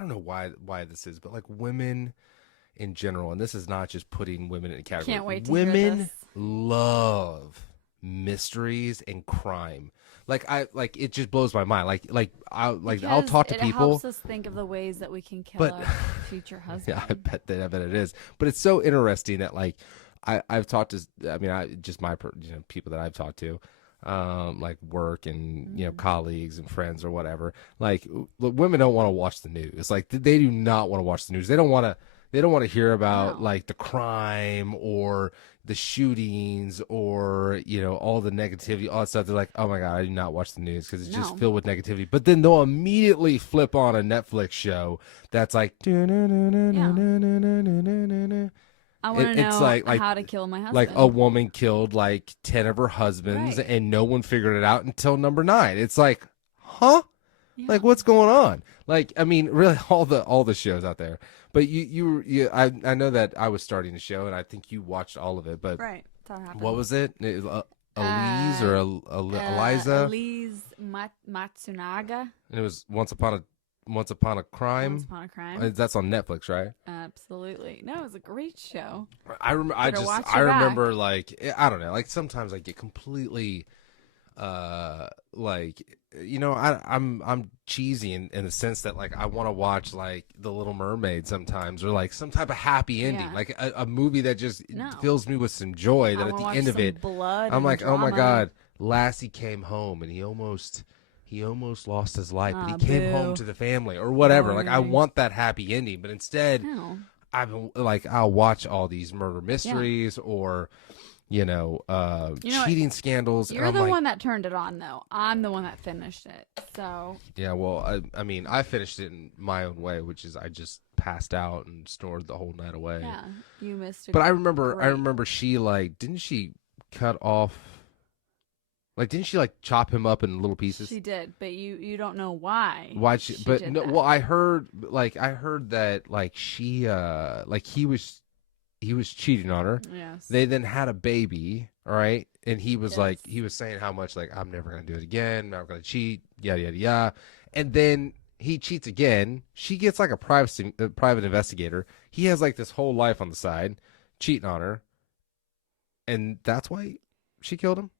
don't know why this is, but like women in general, and this is not just putting women in a category. Can't wait to women hear this. love mysteries and crime. It just blows my mind. I'll Because talk to it people. helps us think of the ways that we can kill But- our future husband. Yeah, I bet it is. But it's so interesting that like I've talked to, I mean, just my people that I've talked to, like work and colleagues and friends or whatever. Like look, women don't want to watch the news. Like they do not want to watch the news. They don't want to hear about like the crime or the shootings or all the negativity, all that stuff. They're like, oh my God, I do not watch the news because it's just filled with negativity. But then they'll immediately flip on a Netflix show that's like, I want to know it's like how to kill my husband. like a woman killed like 10 of her husbands, Right. and no one figured it out until number 9. It's like, huh? Yeah. Like what's going on? Like, I mean, really all the shows out there. But I know that I was starting a show, and I think you watched all of it. But Right. That's how it happened. what was it? Elize or Eliza? Elize Matsunaga. And it was Once Upon a Crime. Once Upon a Crime. That's on Netflix, right? Absolutely. No, it was a great show. I remember. Better watch I your back. remember like I don't know. Like sometimes I get completely, I'm cheesy in the sense that like I want to watch like The Little Mermaid sometimes, or like some type of happy ending, Yeah. like a movie that just No. fills me with some joy. That I at the wanna end watch of some it, blood I'm and like, oh my drama. God, Lassie came home and he almost lost his life, but he came boo. home to the family or whatever. Like I Sorry. want that happy ending, but instead. No. I'll watch all these murder mysteries or, cheating scandals. You're and the I'm one that turned it on, though. I'm the one that finished it. So. yeah, well, I mean, I finished it in my own way, which is I just passed out and snored the whole night away. Yeah, you missed it. But I remember she didn't she cut off, didn't she chop him up in little pieces? She did, but you don't know why. Why she? But did no, that. well, I heard that she he was cheating on her. Yes. They then had a baby, all right? And he was Yes. he was saying how much I'm never going to do it again. I'm not going to cheat, yada, yada, yada. And then he cheats again. She gets a private investigator. He has this whole life on the side, cheating on her. And that's why she killed him?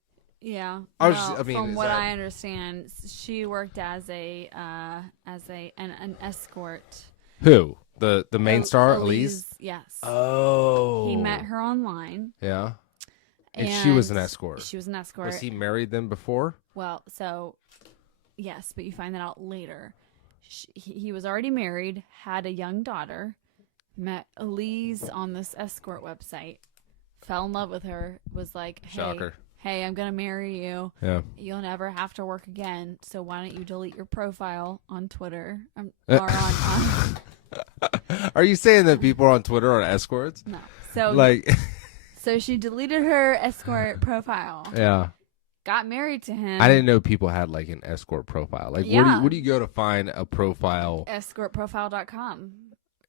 Yeah. is From what that- I understand, she worked as an escort. Who? The main star, Elize? Yes. Oh. He met her online. Yeah. And she was an and escort. She was an escort. Was he married then before? Well, so yes, but you find that out later. He was already married, had a young daughter, met Elize on this escort website, fell in love with her, was like, Shocker. hey, I'm going to marry you. Yeah. You'll never have to work again. So why don't you delete your profile on Twitter or on Are you saying that people on Twitter are escorts? no. So so she deleted her escort profile. Yeah. Got married to him. I didn't know people had an escort profile. Yeah. Where do you go to find a profile? Escortprofile.com.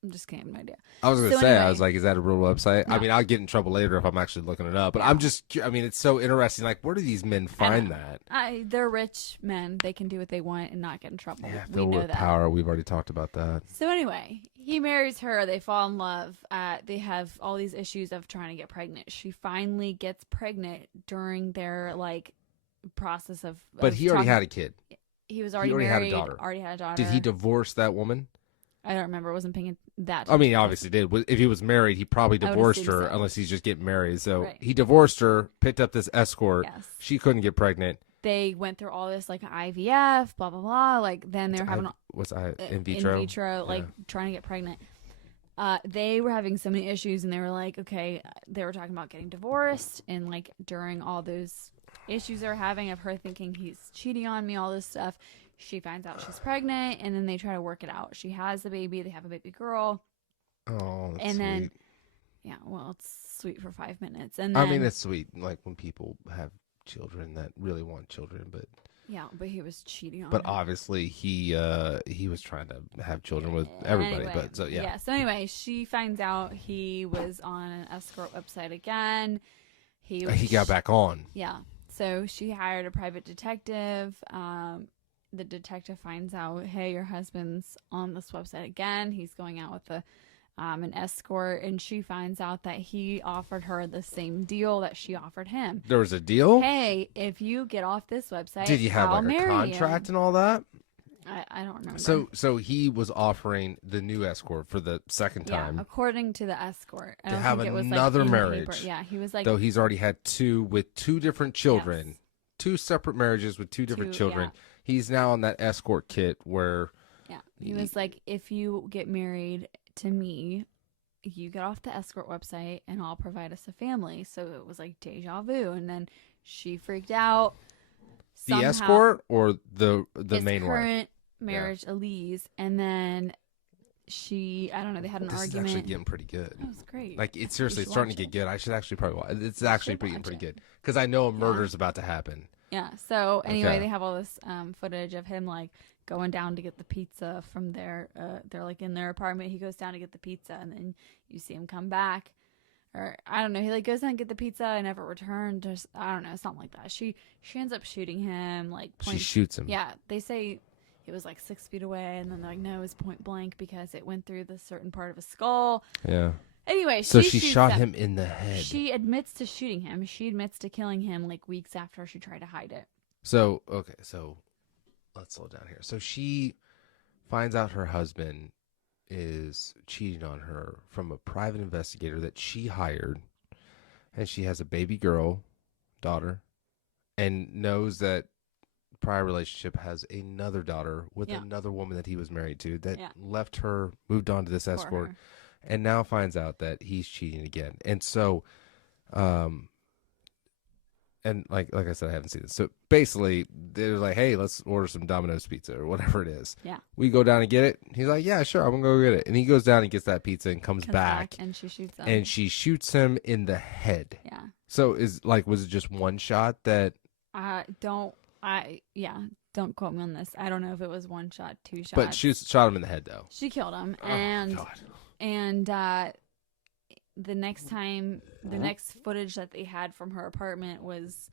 I'm just kidding, I have no idea. I was going to So say, anyway. I was like, is that a real website? No. I mean, I'll get in trouble later if I'm actually looking it up. But Yeah. it's so interesting. Where do these men find know. that? They're rich men. They can do what they want and not get in trouble. Yeah, we filled know with that. power. We've already talked about that. So anyway, he marries her. They fall in love. They have all these issues of trying to get pregnant. She finally gets pregnant during their process of. But he already had a kid. He was already already had a married. daughter. Already had a daughter. Did he divorce that woman? I don't remember. I wasn't paying that. I mean, he obviously did. If he was married, he probably I would divorced assume her, so. unless he's just getting married. So Right. he divorced her, picked up this escort. Yes. She couldn't get pregnant. They went through all this IVF, blah blah blah. Then they were having What's in vitro? in vitro, Yeah. trying to get pregnant. They were having so many issues, and they were like, okay, they were talking about getting divorced, and during all those issues they were having of her thinking he's cheating on me, all this stuff, she finds out she's pregnant, and then they try to work it out. She has the baby. They have a baby girl. Oh, that's And sweet. then, yeah, well, it's sweet for 5 minutes, and then I mean, it's sweet. When people have children that really want children, but yeah, but he was cheating on but her. obviously he was trying to have children with everybody. Anyway, But so yeah. So anyway, she finds out he was on an escort website again. He He got back on. Yeah. So she hired a private detective. the detective finds out, hey, your husband's on this website again. He's going out with an escort, and she finds out that he offered her the same deal that she offered him. There was a deal? Hey, if you get off this website, did you have I'll like a marry contract you. and all that? I don't remember. So he was offering the new escort for the second time. Yeah, according to the escort. I To don't have think it was another like in marriage. paper. Yeah, he was like, Though he's already had two with two different children. Yes. Two separate marriages with two different children. Yeah. He's now on that escort kit where... Yeah, he was like, if you get married to me, you get off the escort website and I'll provide us a family. So it was like deja vu. And then she freaked out. The escort or the main wife? Current marriage, Elize. And then I don't know, they had an argument. This is actually getting pretty good. That was great. Like, it's seriously, it's starting to get good. I should actually probably watch it. It's actually pretty good. Because I know a murder's about to happen. Yeah. So anyway, Okay. they have all this footage of him like going down to get the pizza from they're like in their apartment. He goes down to get the pizza, and then you see him come back, or I don't know. He like goes down and get the pizza and never returned. Just I don't know, something like that. She ends up shooting him. Like She shoots him. Yeah, they say it was like 6 feet away, and then they're like, no, it was point blank because it went through the certain part of his skull. Yeah. Anyway, So she shoots shot him in the head. She admits to shooting him. She admits to killing him like weeks after she tried to hide it. So, okay, so let's slow down here. So she finds out her husband is cheating on her from a private investigator that she hired, and she has a baby girl, daughter, and knows that prior relationship has another daughter with another woman that he was married to that left her, moved on to this escort, and now finds out that he's cheating again. And so, and like I said, I haven't seen this. So basically, they're like, hey, let's order some Domino's pizza or whatever it is. Yeah. We go down and get it. He's like, yeah, sure, I'm going to go get it. And he goes down and gets that pizza and comes back. And she shoots him. And she shoots him in the head. Yeah. So was it just one shot that? Don't quote me on this. I don't know if it was one shot, two shots. But she shot him in the head, though. She killed him. Oh, God. And the next footage that they had from her apartment was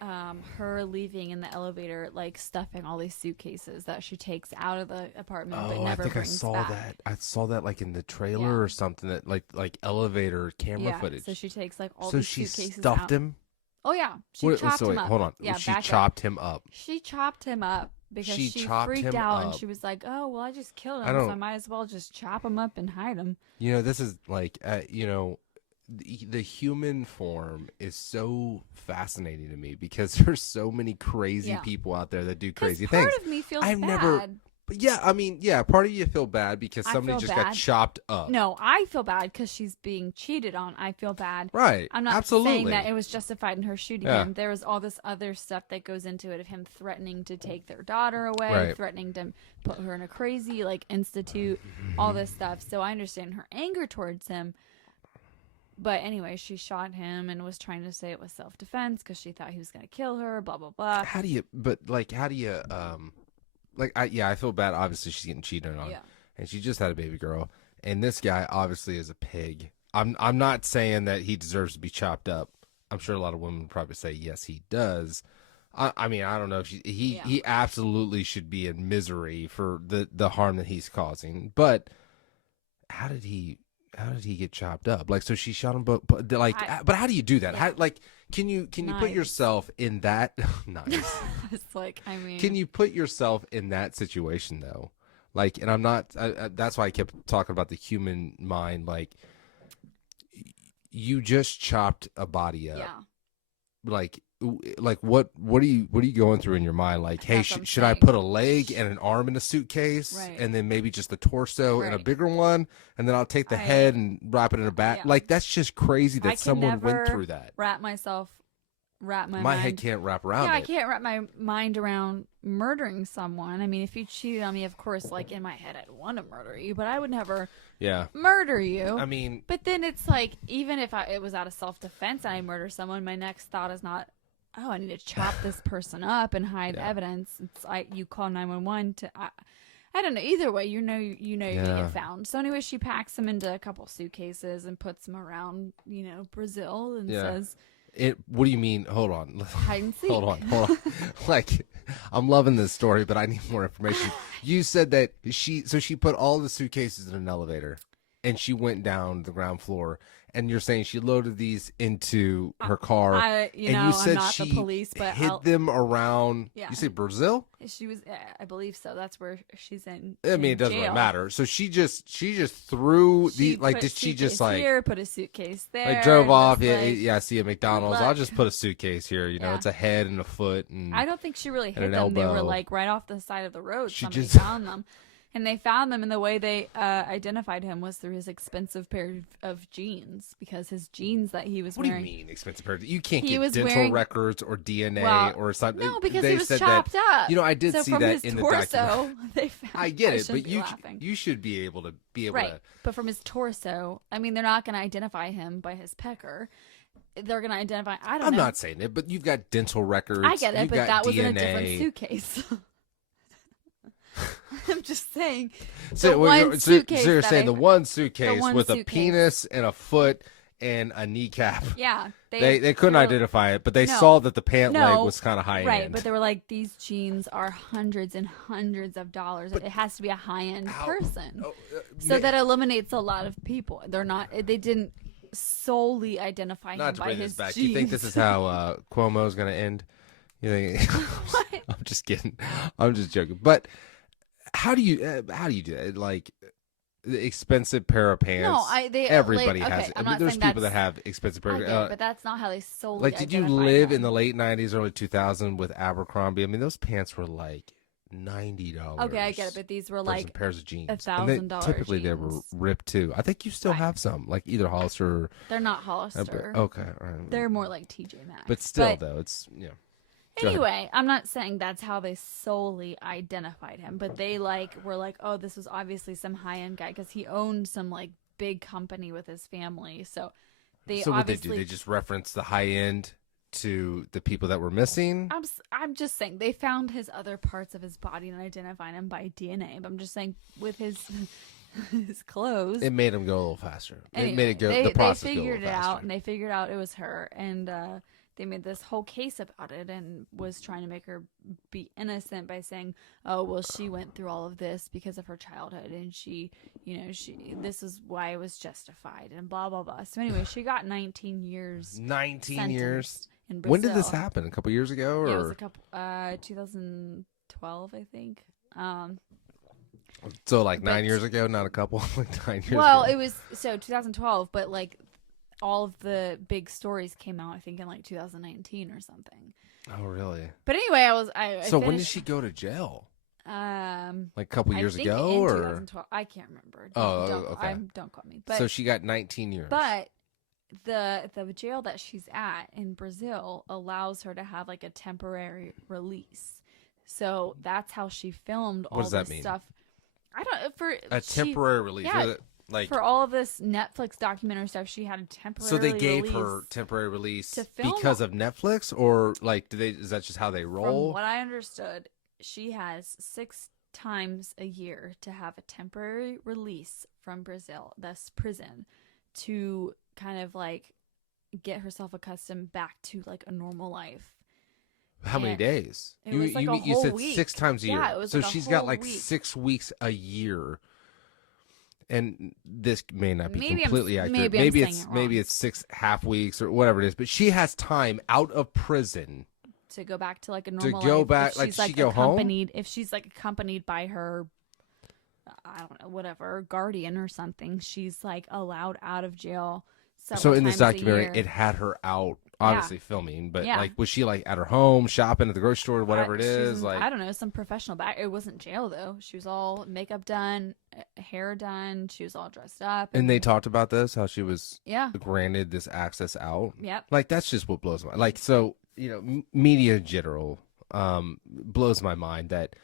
her leaving in the elevator, like stuffing all these suitcases that she takes out of the apartment but never brings back. That. I saw that like in the trailer or something, that like elevator camera footage. So she takes like all these suitcases out. So she stuffed him? Oh yeah, she chopped him up. Hold on. Yeah, she chopped him up. She chopped him up because she she chopped freaked him out up. and she was like, "Oh well, I just killed him, so I might as well just chop him up and hide him." You know, this is like, the human form is so fascinating to me because there's so many crazy people out there that do crazy things. Part of me feels bad. Yeah, I mean, part of you feel bad because somebody just got chopped up. No, I feel bad because she's being cheated on. I feel bad. Right. I'm not saying that it was justified in her shooting him. There was all this other stuff that goes into it of him threatening to take their daughter away, threatening to put her in a crazy institute, all this stuff. So I understand her anger towards him. But anyway, she shot him and was trying to say it was self-defense because she thought he was going to kill her, blah, blah, blah. I feel bad. Obviously, she's getting cheated on, and she just had a baby girl. And this guy obviously is a pig. I'm not saying that he deserves to be chopped up. I'm sure a lot of women would probably say yes, he does. I mean, I don't know if he absolutely should be in misery for the harm that he's causing. But how did he get chopped up? Like, so she shot him, but how do you do that? How, like, can you put yourself in that? Nice. It's like, I mean, can you put yourself in that situation though? Like, and I'm not. That's why I kept talking about the human mind. Like, you just chopped a body up. Yeah. Like what are you going through in your mind? Like, hey, should I put a leg and an arm in a suitcase, and then maybe just the torso and a bigger one, and then I'll take the head and wrap it in a bag? Yeah. Like, that's just crazy that someone went through that. My head can't wrap around it. I can't wrap my mind around murdering someone. I mean, if you cheated on me, of course, like in my head, I'd want to murder you, but I would never murder you. I mean, but then it's like, even if it was out of self-defense and I murder someone, my next thought is not, oh, I need to chop this person up and hide evidence. It's like you call 911 to. I don't know. Either way, you know you're gonna get found. So anyway, she packs him into a couple suitcases and puts him around, Brazil, and says. What do you mean? Hold on. Hide and seek. Hold on. Like, I'm loving this story, but I need more information. You said that she put all the suitcases in an elevator, and she went down the ground floor. And you're saying she loaded these into her car, and you said I'm not she the police, but hid them around. Yeah. You say Brazil? She was, I believe so. That's where she's in. I mean, it doesn't really matter. So she just threw the like. Did she just like here, put a suitcase there? like drove off? Like, Yeah. I see a McDonald's. I'll just put a suitcase here. You know, it's a head and a foot, and I don't think she really hid an them. They were elbow. like right off the side of the road. She Somebody just- found them. And they found them, and the way they identified him was through his expensive pair of jeans, because his jeans that he was What wearing. do you mean expensive pair? You can't He get was dental wearing- records or DNA Well, or something. No, because they he was said chopped that, up. You know, I did so see from that his in the torso, documentary. they found. I get it, shouldn't but be laughing. you should be able to Right, but from his torso, I mean, they're not going to identify him by his pecker. They're going to identify. I don't know. I'm not saying it, but you've got dental records. I get it, you've but got that was DNA. in a different suitcase. I'm just saying. So, The one suitcase you're that saying the one suitcase one with a suitcase. penis and a foot and a kneecap. Yeah, They couldn't were- identify it, but they No. saw that the pant leg No, was kind of high right, end. but they were like, these jeans are hundreds and hundreds of dollars. It has to be a high end person. Oh, So that eliminates a lot of people. They didn't solely identify not him to by bring his this back. jeans. You think this is how Cuomo's going to end? You think? What? I'm just kidding. I'm just joking. But how do you do it? Like the expensive pair of pants. No, everybody okay, has. I'm I mean, not there's saying people that that's- have expensive pair. I get it, but that's not how they solely like, did you identified live him. in the late '90s, early 2000s with Abercrombie? I mean, those pants were like $90. Okay, I get it, but these were for like some pairs of jeans. $1,000 Typically, they were jeans. ripped too. I think you still Right. have some, like either Hollister. they're not Hollister. Okay, all right. They're more like TJ Maxx. But still, though, it's Go ahead. Anyway, I'm not saying that's how they solely identified him, but they were like, oh, this was obviously some high end guy because he owned some like big company with his family. So they So what they obviously. do? They just reference the high end to the people that were missing. I'm just saying they found his other parts of his body and identified him by DNA. But I'm just saying with his his clothes. It made them go a little faster. Anyway, It made it go. The process they figured go a it little faster. out, and they figured out it was her, and they made this whole case about it, and was trying to make her be innocent by saying, "Oh, well, she went through all of this because of her childhood, and she this is why it was justified, and blah blah blah." So anyway, she got 19 years. 19 years. sentenced in When did this Brazil. happen? A couple years ago, or Yeah, it was a couple 2012, I think. so like but- 9 years ago, not a couple, like 9 years. Well, ago. it was 2012, but like all of the big stories came out, I think, in like 2019 or something. Oh, really? But anyway, I So when did finished- she go to jail? Like Like a couple years I think ago, in or 2012. I can't remember. Oh, don't, okay. Don't quote me. But so she got 19 years. but the jail that she's at in Brazil allows her to have like a temporary release. So that's how she filmed all What does that this mean? stuff. I don't for a temporary release. yeah, Was it, like for all of this Netflix documentary stuff. She had a temporary. so they gave release. her temporary release to film- because of Netflix, or like do they? Is that just how they roll? From what I understood, she has 6 times a year to have a temporary release from Brazil, this prison, to kind of like get herself accustomed back to like a normal life. How many and days? it was like a you whole said week. 6 times a year. Yeah, it was so like a she's got whole like week. 6 weeks a year. And this may not be Maybe completely accurate. maybe I'm saying it maybe wrong. it's 6 half weeks or whatever it is. But she has time out of prison. To go back to like a normal go life. back- If like, she's does she go home? accompanied, if she's like accompanied by her, I don't know, whatever, guardian or something, she's like allowed out of jail. So in this times a documentary, year. it had her out, obviously filming, but Yeah. like, was she like at her home, shopping at the grocery store, whatever it She was is? in- Like, I don't know, some professional back. It wasn't jail though. She was all makeup done, hair done. She was all dressed up. and they talked about this, how she was yeah, granted this access out. yep. Like, that's just what blows my like. So media in general blows my mind that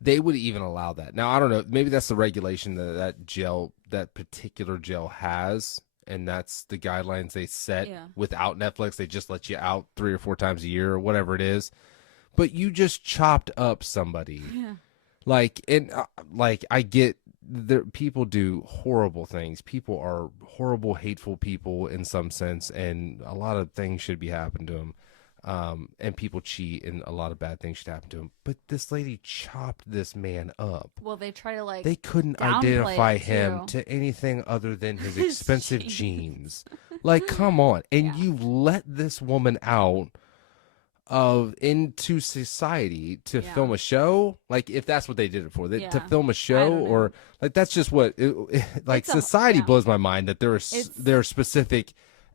they would even allow that. Now I don't know. Maybe that's the regulation that particular jail has. And that's the guidelines they set. Yeah. Without Netflix, they just let you out 3 or 4 times a year or whatever it is. But you just chopped up somebody. Yeah. Like, and I get there. People do horrible things. People are horrible, hateful people in some sense, and a lot of things should be happening to them. And people cheat, and a lot of bad things should happen to him. But this lady chopped this man up. Well, they try to They couldn't downplay identify it, him too. to anything other than his His expensive jeans. jeans. Like, come on. And Yeah. you let this woman out into society to Yeah. film a show. Like, if that's what they did it for, to Yeah. film a show, don't know. or like that's just what like It's a- society yeah. blows my mind that there are specific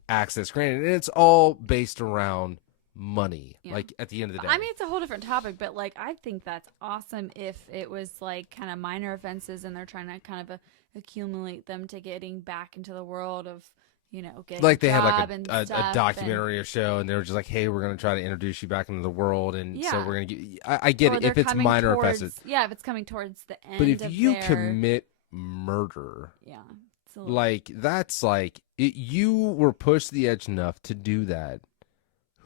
access granted, and it's all based around money. Yeah. Like, at the end of the day, I mean, it's a whole different topic, but like, I think that's awesome if it was like kind of minor offenses and they're trying to kind of accumulate them to getting back into the world of, getting like they a had job like and a stuff, documentary or show, and they were just like, hey, we're going to try to introduce you back into the world, and so Yeah. we're going to get I get or it they're if it's coming minor towards- offenses, Yeah, if it's coming towards the end. but if of you their, commit murder, yeah, it's a little- like that's like you were pushed to the edge enough to do that.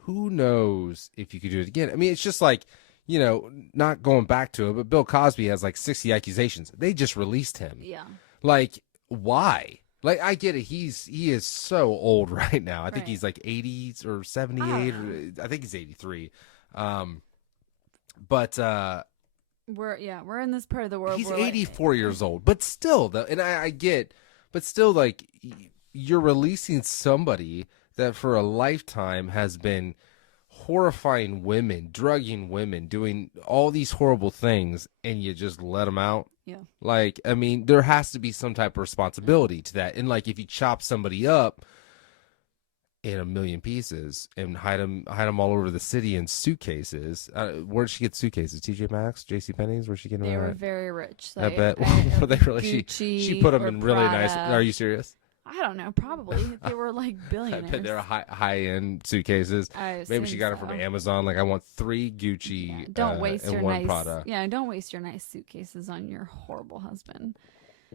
Who knows if you could do it again? I mean, it's just like, not going back to it, but Bill Cosby has like 60 accusations. They just released him. yeah, Like, why? Like, I get it. He is so old right now. I think Right. he's like 80s or 78. Or, I think he's 83. But we're in this part of the world. he's where, like, 84 years old. But still, though, and I get, but still, like, you're releasing somebody that for a lifetime has been horrifying women, drugging women, doing all these horrible things, and you just let them out. Yeah. Like, I mean, there has to be some type of responsibility to that. And like, if you chop somebody up in a million pieces and hide them all over the city in suitcases, where'd she get suitcases? TJ Maxx, JC Penney's? Where's she getting They them were at? very rich. I bet. I Were they really? Gucci She put them or in really nice. Prada. Are you serious? I don't know. Probably they were like I billionaires. bet they're high end suitcases. I Maybe she assume got it from so. Amazon. Like, I want 3 Gucci. Yeah, don't waste and your one nice. Prada. Yeah, don't waste your nice suitcases on your horrible husband.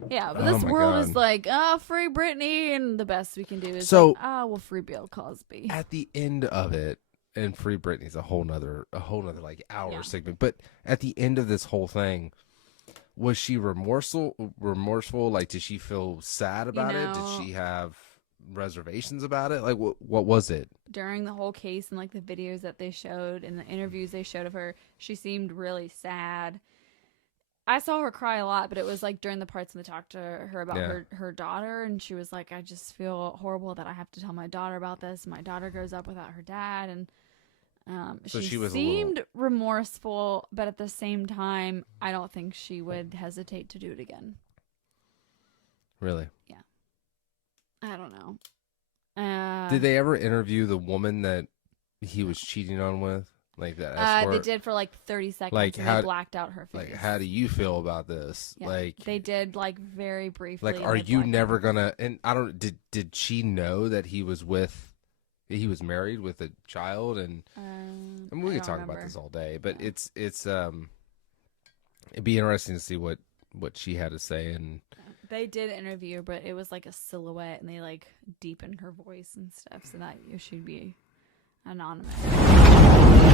Yeah, but Oh this my world God. is like, free Britney, and the best we can do is So- like, well, free Bill Cosby. At the end of it, and Free Britney's a whole nother like hour Yeah. segment. But at the end of this whole thing, was she remorseful? Like, did she feel sad about it? know- Did she have reservations about it? Like, what was it? During the whole case and like the videos that they showed and the interviews they showed of her, she seemed really sad. I saw her cry a lot, but it was like during the parts when they talked to her about Yeah. her daughter, and she was like, I just feel horrible that I have to tell my daughter about this. My daughter grows up without her dad, and So she she was seemed remorseful, but at the same time, I don't think she would hesitate to do it again. Really? I don't know. Did they ever interview the woman that he was cheating on with? Like that They escort? did for like 30 seconds, Like, and how- they blacked out her face. Like, how do you feel about this? Yeah, Like, they did like very briefly. like, and are they you blacked never out. gonna? And I don't. Did she know that he was married with a child? And I mean, we I could don't talk about remember. this all day, but Yeah. it's it'd be interesting to see what she had to say. And They did interview, but it was like a silhouette, and they like deepened her voice and stuff, so that she'd be anonymous.